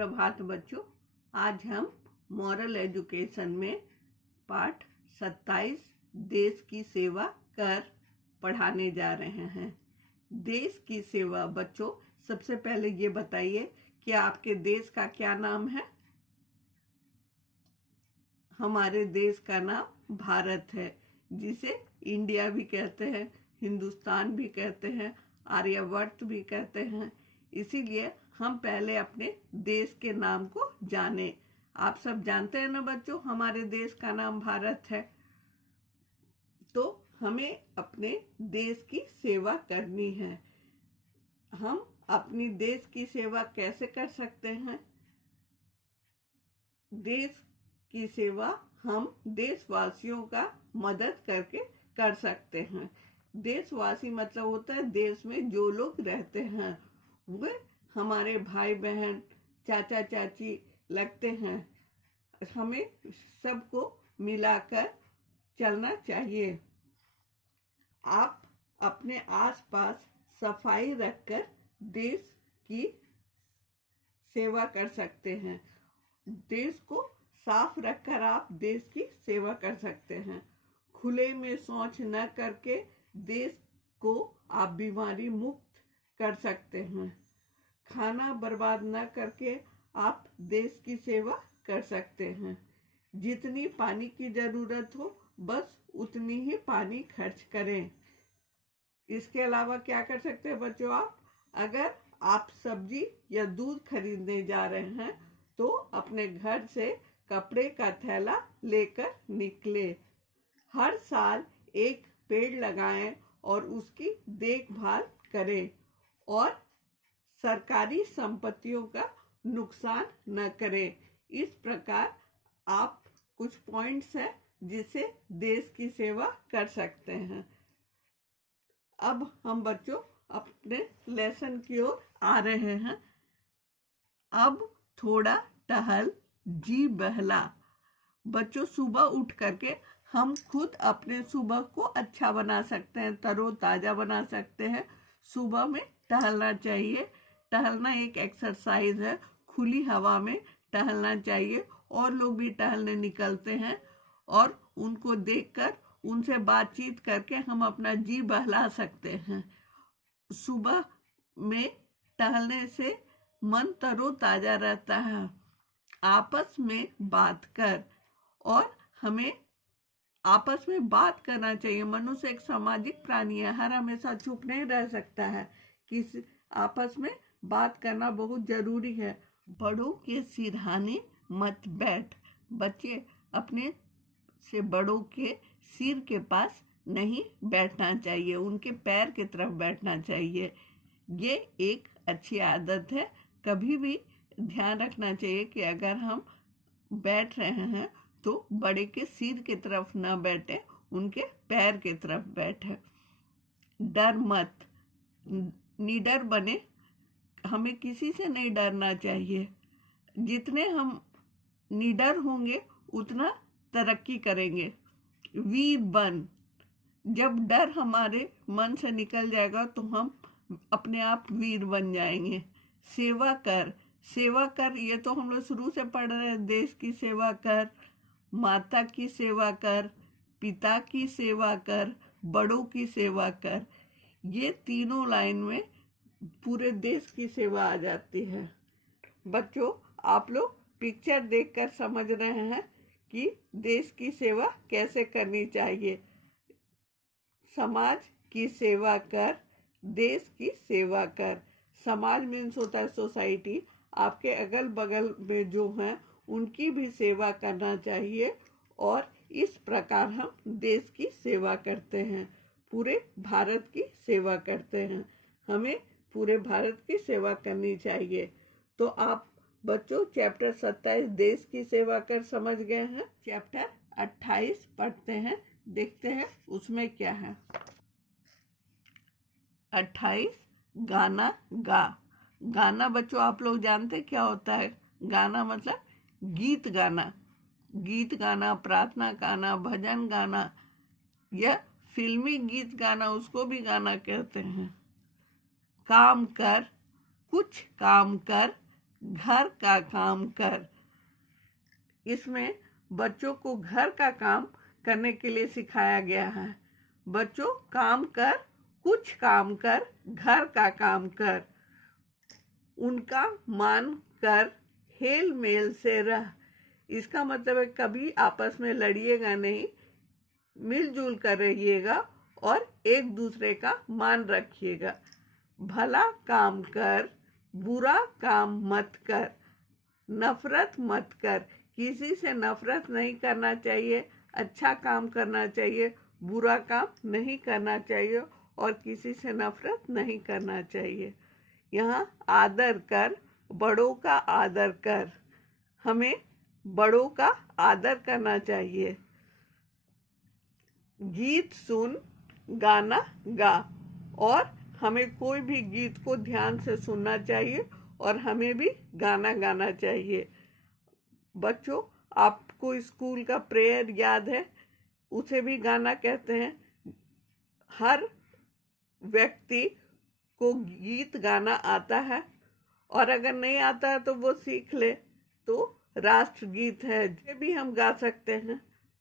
सुप्रभात बच्चों। आज हम मॉरल एजुकेशन में पाठ 27 देश की सेवा कर पढ़ाने जा रहे हैं। देश की सेवा बच्चों, सबसे पहले ये बताइए कि आपके देश का क्या नाम है। हमारे देश का नाम भारत है, जिसे इंडिया भी कहते हैं, हिंदुस्तान भी कहते हैं, आर्यवर्त भी कहते हैं। इसीलिए हम पहले अपने देश के नाम को जाने। आप सब जानते हैं ना बच्चों, हमारे देश का नाम भारत है। तो हमें अपने देश की सेवा करनी है। हम अपनी देश की सेवा कैसे कर सकते हैं? देश की सेवा हम देशवासियों का मदद करके कर सकते हैं। देशवासी मतलब होता है देश में जो लोग रहते हैं, वे हमारे भाई बहन, चाचा चाची लगते हैं। हमें सबको मिलाकर चलना चाहिए। आप अपने आसपास सफाई रखकर देश की सेवा कर सकते हैं। देश को साफ रखकर आप देश की सेवा कर सकते हैं। खुले में शौच न करके देश को आप बीमारी मुक्त कर सकते हैं। खाना बर्बाद न करके आप देश की सेवा कर सकते हैं। जितनी पानी की जरूरत हो बस उतनी ही पानी खर्च करें। इसके अलावा क्या कर सकते हैं बच्चों? अगर आप सब्जी या दूध खरीदने जा रहे हैं तो अपने घर से कपड़े का थैला लेकर निकले। हर साल एक पेड़ लगाएं और उसकी देखभाल करें, और सरकारी संपत्तियों का नुकसान न करें। इस प्रकार आप कुछ पॉइंट्स हैं जिससे देश की सेवा कर सकते हैं। अब हम बच्चों अपने लेसन की ओर आ रहे हैं। अब थोड़ा टहल, जी बहला। बच्चों, सुबह उठ करके हम खुद अपने सुबह को अच्छा बना सकते हैं, तरोताजा बना सकते हैं। सुबह में टहलना चाहिए। टहलना एक एक्सरसाइज है। खुली हवा में टहलना चाहिए। और लोग भी टहलने निकलते हैं और उनको देखकर, उनसे बातचीत करके हम अपना जी बहला सकते हैं। सुबह में टहलने से मन तरोताजा रहता है। आपस में बात कर, और हमें आपस में बात करना चाहिए। मनुष्य एक सामाजिक प्राणी है, हर हमेशा चुप नहीं रह सकता है। किसी आपस में बात करना बहुत जरूरी है। बड़ों के सिरहाने मत बैठ। बच्चे अपने से बड़ों के सिर के पास नहीं बैठना चाहिए, उनके पैर की तरफ बैठना चाहिए। ये एक अच्छी आदत है। कभी भी ध्यान रखना चाहिए कि अगर हम बैठ रहे हैं तो बड़े के सिर की तरफ न बैठे, उनके पैर की तरफ बैठे। डर मत, निडर बने। हमें किसी से नहीं डरना चाहिए। जितने हम निडर होंगे उतना तरक्की करेंगे। वीर बन। जब डर हमारे मन से निकल जाएगा तो हम अपने आप वीर बन जाएंगे। सेवा कर। सेवा कर, ये तो हम लोग शुरू से पढ़ रहे हैं। देश की सेवा कर, माता की सेवा कर, पिता की सेवा कर, बड़ों की सेवा कर। ये तीनों लाइन में पूरे देश की सेवा आ जाती है। बच्चों, आप लोग पिक्चर देखकर समझ रहे हैं कि देश की सेवा कैसे करनी चाहिए। समाज की सेवा कर, देश की सेवा कर। समाज मीन्स होता है सोसाइटी। आपके अगल बगल में जो हैं उनकी भी सेवा करना चाहिए, और इस प्रकार हम देश की सेवा करते हैं, पूरे भारत की सेवा करते हैं। हमें पूरे भारत की सेवा करनी चाहिए। तो आप बच्चों चैप्टर 27 देश की सेवा कर समझ गए हैं। चैप्टर 28 पढ़ते हैं, देखते हैं उसमें क्या है। 28 गाना गा। गाना बच्चों आप लोग जानते क्या होता है? गाना मतलब गीत गाना। गीत गाना, प्रार्थना गाना, भजन गाना, या फिल्मी गीत गाना, उसको भी गाना कहते हैं। काम कर, कुछ काम कर, घर का काम कर। इसमें बच्चों को घर का काम करने के लिए सिखाया गया है। बच्चों काम कर, कुछ काम कर, घर का काम कर, उनका मान कर, हेल मेल से रह। इसका मतलब है कभी आपस में लड़िएगा नहीं, मिलजुल कर रहिएगा और एक दूसरे का मान रखिएगा। भला काम कर, बुरा काम मत कर, नफरत मत कर। किसी से नफरत नहीं करना चाहिए, अच्छा काम करना चाहिए, बुरा काम नहीं करना चाहिए और किसी से नफरत नहीं करना चाहिए। यहाँ आदर कर, बड़ों का आदर कर। हमें बड़ों का आदर करना चाहिए। गीत सुन, गाना गा। और हमें कोई भी गीत को ध्यान से सुनना चाहिए और हमें भी गाना गाना चाहिए। बच्चों, आपको स्कूल का प्रेयर याद है? उसे भी गाना कहते हैं। हर व्यक्ति को गीत गाना आता है और अगर नहीं आता है तो वो सीख ले। तो राष्ट्रगीत है, ये भी हम गा सकते हैं।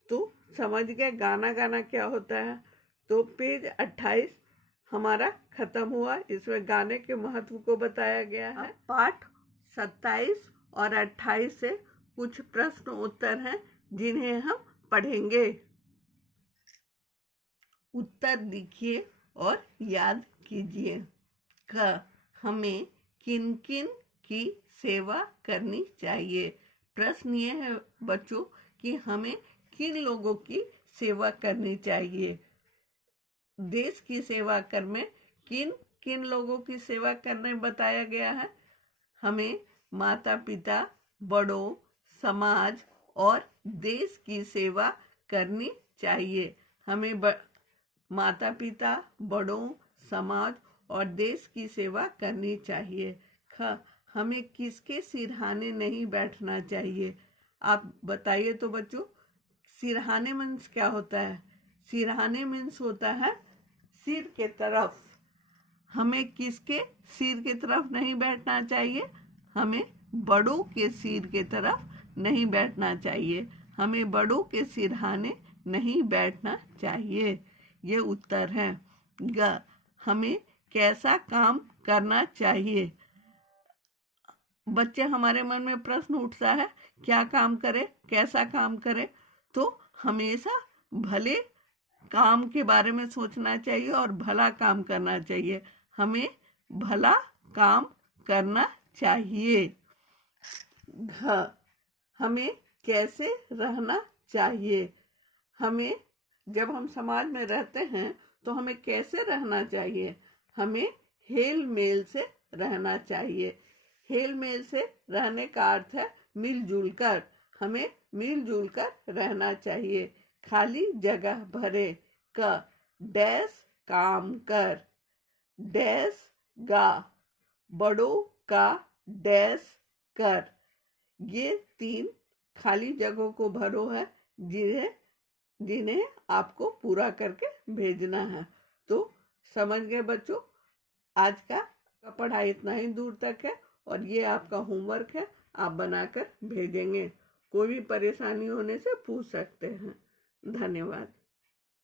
तो समझ गए गाना गाना क्या होता है। तो पेज 28 हमारा खत्म हुआ। इसमें गाने के महत्व को बताया गया है। पाठ 27 और 28 से कुछ प्रश्न उत्तर हैं जिन्हें हम पढ़ेंगे। उत्तर लिखिए और याद कीजिए। क, हमें किन किन की सेवा करनी चाहिए। प्रश्न ये है बच्चों कि हमें किन लोगों की सेवा करनी चाहिए। देश की सेवा कर में किन किन लोगों की सेवा करने बताया गया है। हमें माता पिता, बड़ों, समाज और देश की सेवा करनी चाहिए। हमें माता पिता, बड़ों, समाज और देश की सेवा करनी चाहिए। ख, हमें किसके सिरहाने नहीं बैठना चाहिए। आप बताइए तो बच्चों, सिरहाने मीन्स क्या होता है? सिरहाने मीन्स होता है सिर के तरफ। हमें किसके सिर के तरफ नहीं बैठना चाहिए? हमें बड़ों के सिर के तरफ नहीं बैठना चाहिए। हमें बड़ों के सिरहाने नहीं बैठना चाहिए। ये उत्तर है। ग, हमें कैसा काम करना चाहिए। बच्चे, हमारे मन में प्रश्न उठता है क्या काम करे, कैसा काम करे। तो हमेशा भले काम के बारे में सोचना चाहिए और भला काम करना चाहिए। हमें भला काम करना चाहिए। घ, हमें कैसे रहना चाहिए। हमें जब हम समाज में रहते हैं तो हमें कैसे रहना चाहिए। हमें हेल मेल से रहना चाहिए। हेल मेल से रहने का अर्थ है मिलजुल कर। हमें मिलजुल कर रहना चाहिए। खाली जगह भरे। क, डैश काम कर, डैश गा, बड़ों का डैश कर। ये 3 खाली जगहों को भरो है जिन्हें आपको पूरा करके भेजना है। तो समझ गए बच्चों, आज का पढ़ाई इतना ही दूर तक है और ये आपका होमवर्क है, आप बनाकर भेजेंगे। कोई भी परेशानी होने से पूछ सकते हैं। धन्यवाद।